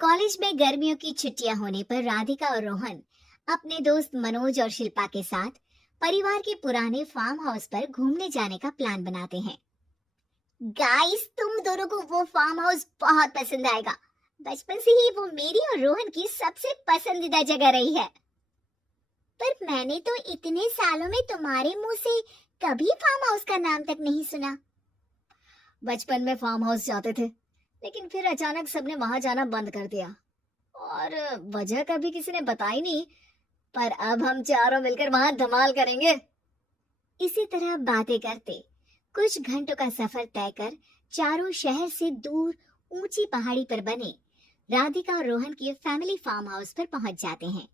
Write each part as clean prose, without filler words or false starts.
College में गर्मियों की छुट्टियां होने पर राधिका और रोहन अपने दोस्त मनोज और शिल्पा के साथ परिवार के पुराने फार्म हाउस पर घूमने जाने का प्लान बनाते हैं। गाइस, तुम दोनों को वो फार्म हाउस बहुत पसंद आएगा। बचपन से ही वो मेरी और रोहन की सबसे पसंदीदा जगह रही है। पर मैंने तो इतने सालों में तुम्हारे मुंह से कभी फार्म हाउस का नाम तक नहीं सुना। बचपन में फार्म हाउस जाते थे, लेकिन फिर अचानक सबने वहां जाना बंद कर दिया और वजह कभी किसी ने बताई नहीं। पर अब हम चारों मिलकर वहां धमाल करेंगे। इसी तरह बातें करते कुछ घंटों का सफर तय कर चारों शहर से दूर ऊंची पहाड़ी पर बने राधिका और रोहन के फैमिली फार्म हाउस पर पहुंच जाते हैं।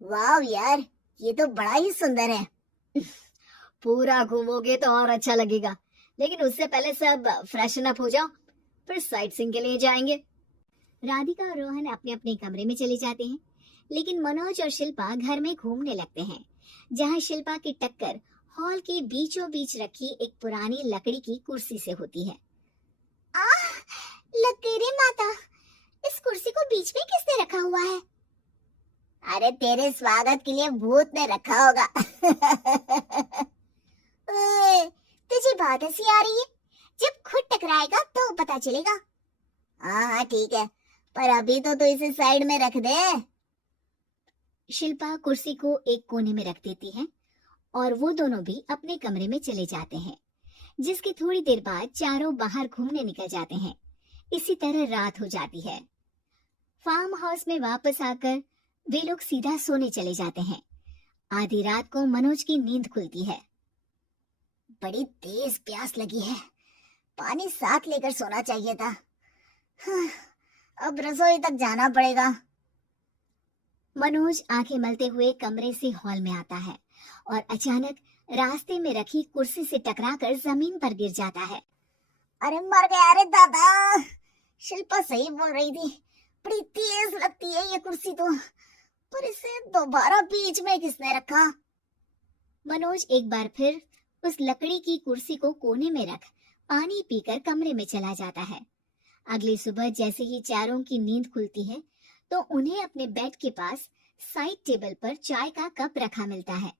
वाह यार, ये तो बड़ा ही सुंदर है। पूरा घूमोगे तो और अच्छा लगेगा, लेकिन उससे पहले सब फ्रेशन अप हो जाओ, फिर साइट सीइंग के लिए जाएंगे। राधिका और रोहन अपने अपने कमरे में चले जाते हैं, लेकिन मनोज और शिल्पा घर में घूमने लगते हैं, जहां शिल्पा की टक्कर हॉल के बीचों बीच रखी एक पुरानी लकड़ी की कुर्सी से होती है। आह, लकीरे माता, इस कुर्सी को बीच में किसने रखा हुआ है? अरे तेरे स्वागत के लिए भूत ने रखा होगा। तुझे बात हंसी आ रही है? जब खुद टकराएगा तो पता चलेगा। हाँ ठीक है, पर अभी तो इसे साइड में रख दे। शिल्पा कुर्सी को एक कोने में रख देती है और वो दोनों भी अपने कमरे में चले जाते हैं, जिसकी थोड़ी देर बाद चारों बाहर घूमने निकल जाते हैं। इसी तरह रात हो जाती है। फार्म हाउस में वापस आकर वे लोग सीधा सोने चले जाते हैं। आधी रात को मनोज की नींद खुलती है। बड़ी तेज प्यास लगी है, पानी साथ लेकर सोना चाहिए था। हाँ, अब रसोई तक जाना पड़ेगा। मनोज आंखें मलते हुए कमरे से हॉल में आता है और अचानक रास्ते में रखी कुर्सी से टकराकर जमीन पर गिर जाता है। अरे मर गया रे दादा। शिल्पा सही बोल रही थी, बड़ी तेज लगती है ये कुर्सी तो, पर इसे दोबारा बीच में किसने रखा? मनोज एक बार फिर उस लकड़ी की कुर्सी को कोने में रख पानी पीकर कमरे में चला जाता है। अगली सुबह जैसे ही चारों की नींद खुलती है, तो उन्हें अपने बेड के पास साइड टेबल पर चाय का कप रखा मिलता है,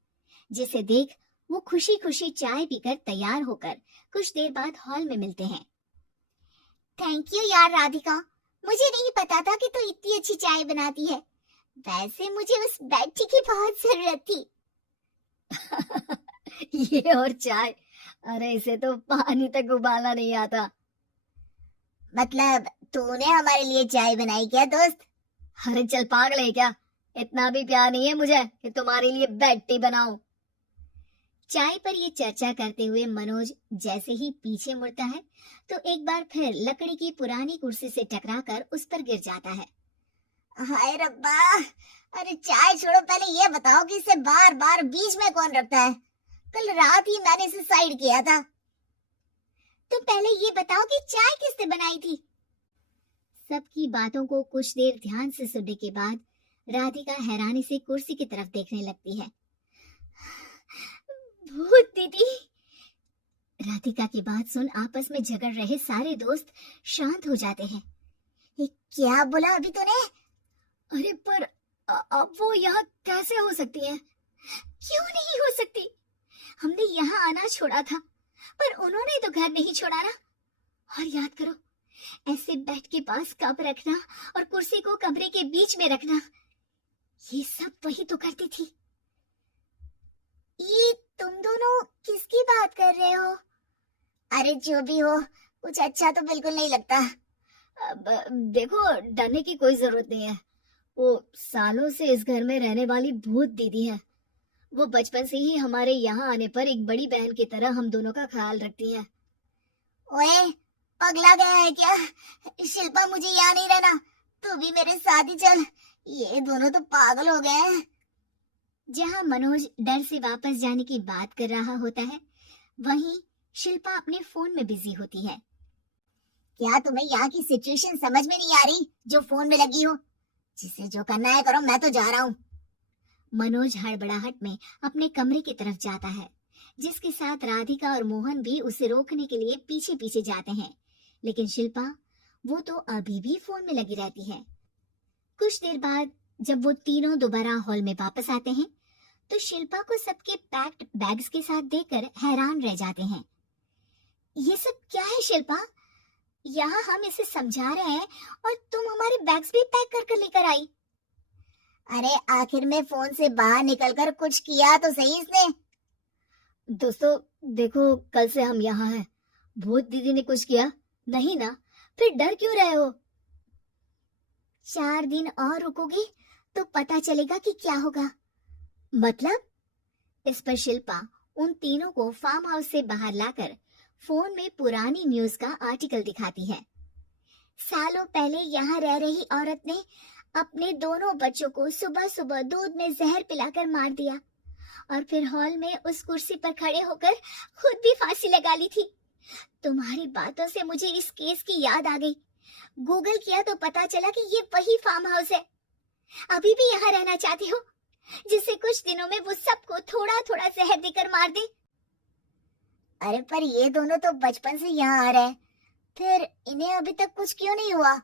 जिसे देख वो खुशी खुशी चाय पीकर तैयार होकर कुछ देर बाद हॉल में मिलते हैं। थैंक यू यार राधिका, मुझे नहीं पता था कि तू इतनी अच्छी चाय बनाती है। वैसे मुझे उस बेड की बहुत जरूरत थी। ये और चाय, अरे इसे तो पानी तक उबालना नहीं आता। मतलब तूने हमारे लिए चाय बनाई क्या दोस्त? अरे चल पागल है क्या, इतना भी प्यार नहीं है मुझे कि तुम्हारे लिए बेड टी बनाऊं। चाय पर ये चर्चा करते हुए मनोज जैसे ही पीछे मुड़ता है, तो एक बार फिर लकड़ी की पुरानी कुर्सी से टकराकर उस पर गिर जाता है। हाय रब्बा, अरे चाय छोड़ो, पहले ये बताओ कि इसे बार बार बीच में कौन रखता है? कल रात ही मैंने इसे साइड किया था। तुम पहले ये बताओ कि चाय किसने बनाई थी? सबकी बातों को कुछ देर ध्यान से सुनने के बाद राधिका हैरानी से कुर्सी की तरफ देखने लगती है। भूत दीदी। राधिका की बात सुन आपस में झगड़ रहे सारे दोस्त शांत हो जाते हैं। ये क्या बोला अभी तूने? अरे पर अब वो यहाँ कैसे हो सकती है? क्यों नहीं हो सकती? हमने यहाँ आना छोड़ा था, पर उन्होंने तो घर नहीं छोड़ा ना। और याद करो, ऐसे बेड के पास कप रखना और कुर्सी को कमरे के बीच में रखना, ये सब वही तो करती थी। ये तुम दोनों किसकी बात कर रहे हो? अरे जो भी हो, कुछ अच्छा तो बिल्कुल नहीं लगता। अब देखो, डरने की कोई जरूरत नहीं है। वो सालों से इस घर में रहने वाली भूत दीदी है। वो बचपन से ही हमारे यहाँ आने पर एक बड़ी बहन की तरह हम दोनों का ख्याल रखती है। ओए, पगला गया है क्या? शिल्पा, मुझे यहाँ नहीं रहना, तू भी मेरे साथ ही चल। ये दोनों तो पागल हो गए हैं। जहाँ मनोज डर से वापस जाने की बात कर रहा होता है, वहीं शिल्पा अपने फोन में बिजी होती है। क्या तुम्हें यहाँ की सिचुएशन समझ में नहीं आ रही जो फोन में लगी हो? जिसे जो करना है करो, मैं तो जा रहा हूँ। मनोज हड़बड़ाहट में अपने कमरे की तरफ जाता है, जिसके साथ राधिका और मोहन भी उसे रोकने के लिए पीछे पीछे जाते हैं। लेकिन शिल्पा वो तो अभी भी फोन में लगी रहती है। कुछ देर बाद जब वो तीनों दोबारा हॉल में वापस आते हैं तो शिल्पा को सबके पैक्ड बैग्स के साथ देखकर हैरान रह जाते हैं। ये सब क्या है शिल्पा? यहाँ हम इसे समझा रहे हैं और तुम हमारे बैग्स भी पैक कर कर लेकर आई। अरे आखिर में फोन से बाहर निकलकर कुछ किया तो सही इसने। दोस्तों देखो, कल से हम यहाँ हैं। भूत दीदी ने कुछ किया नहीं ना? फिर डर क्यों रहे हो? 4 दिन और रुकोगे तो पता चलेगा कि क्या होगा। मतलब? इस पर शिल्पा उन तीनों को फार्म हाउस से बाहर लाकर फोन में पुरानी न्यूज का आर्टिकल दिखाती है। सालों पहले यहाँ रह रही औरत ने अपने दोनों बच्चों को सुबह सुबह दूध में जहर पिलाकर मार दिया और फिर हॉल में उस कुर्सी पर खड़े होकर खुद भी फांसी लगा ली थी। तुम्हारी बातों से मुझे इस केस की याद आ गई। गूगल किया तो पता चला कि ये वही फार्म हाउस है। अभी भी यहाँ रहना चाहती हो, जिससे कुछ दिनों में वो सबको थोड़ा थोड़ा जहर देकर मार दे? अरे पर ये दोनों तो बचपन से यहाँ आ रहे हैं, फिर इन्हें अभी तक कुछ क्यों नहीं हुआ?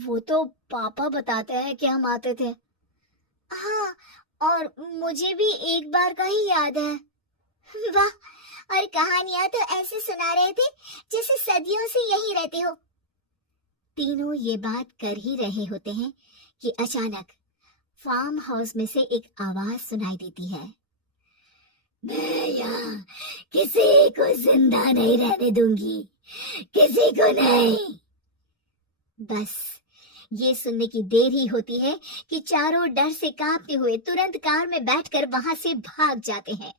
वो तो पापा बताते हैं कि हम आते थे। हाँ, और मुझे भी एक बार का ही याद है। वाह, और कहानियां तो ऐसे सुना रहे थे जैसे सदियों से यहीं रहते हो। तीनों ये बात कर ही रहे होते हैं कि अचानक फार्म हाउस में से एक आवाज सुनाई देती है। मैं यहाँ किसी को जिंदा नहीं रहने दूंगी, किसी को नहीं। बस ये सुनने की देर ही होती है कि चारों डर से कांपते हुए तुरंत कार में बैठकर वहां से भाग जाते हैं।